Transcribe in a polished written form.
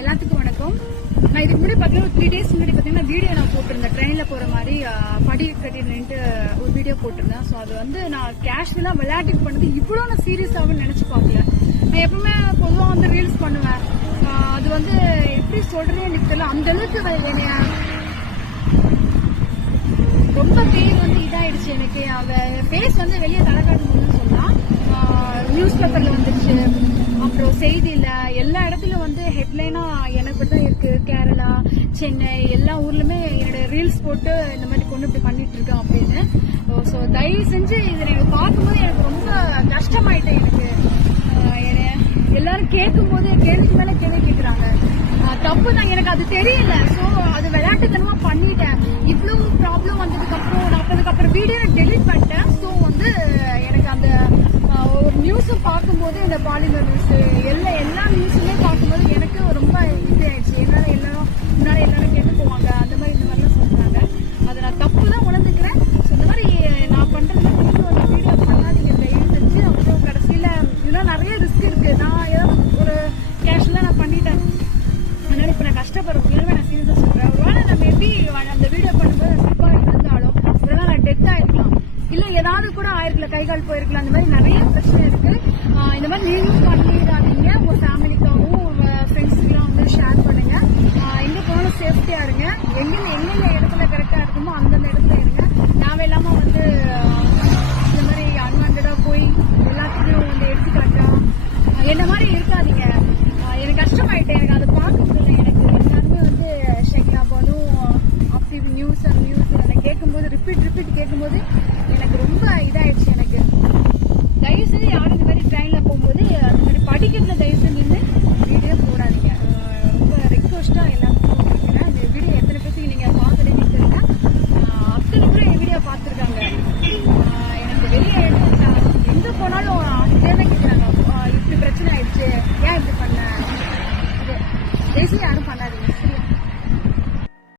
எல்லாத்துக்கும் வணக்கம். நான் இதுக்கு முன்னாடி பாத்தீங்கன்னா 3 days முன்னாடி பாத்தீங்கன்னா வீடியோ நான் போட்டிருந்தேன். ட்ரெயின்ல போற மாதிரி படி கட்டி நின்று ஒரு வீடியோ போட்டிருந்தேன். ஸோ அது வந்து நான் கேஷுவலா விளையாட்டுக்கு பண்ணது இவ்வளோ நான் சீரியஸ் ஆகும்னு நினைச்சு பார்க்கல. நான் எப்பவுமே பொதுவாக வந்து ரீல்ஸ் பண்ணுவேன். அது வந்து எப்படி சொல்றேன்னு எனக்கு தெரியல. அந்த அளவுக்கு என்னைய ரொம்ப பேர் வந்து இதாயிடுச்சு. எனக்கு ஃபேஸ் வந்து வெளியே தலை காட்டணும்னு சொன்னா நியூஸ் பேப்பர்ல வந்துருச்சு, அப்புறம் செய்தியில எல்லா இடத்துலயும் வந்து ஹெட்லைனா எனக்கு தான் இருக்கு. கேரளா, சென்னை எல்லா ஊர்லயுமே என்னோட ரீல்ஸ் போட்டு இந்த மாதிரி பொண்ணு இப்படி பண்ணிட்டு இருக்கேன் அப்படின்னு. ஸோ தயவு செஞ்சு இதை எனக்கு பார்க்கும்போது எனக்கு ரொம்ப கஷ்டமாயிட்டேன். எனக்கு எல்லாரும் கேட்கும் போது கேள்விக்கு மேல கேள்வி கேட்கறாங்க. தப்பு தான், எனக்கு அது தெரியல. ஸோ அது விளையாட்டுத்தனமா பண்ணிட்டேன். இவ்வளவு ப்ராப்ளம் வந்ததுக்கு அப்புறம் நான் அதுக்கப்புறம் வீடியோ டெலிட் பண்ணிட்டேன். ஸோ வந்து எனக்கு அந்த ஒரு நியூஸும் பார்க்கும்போது இந்த பாலிமர் நியூஸ்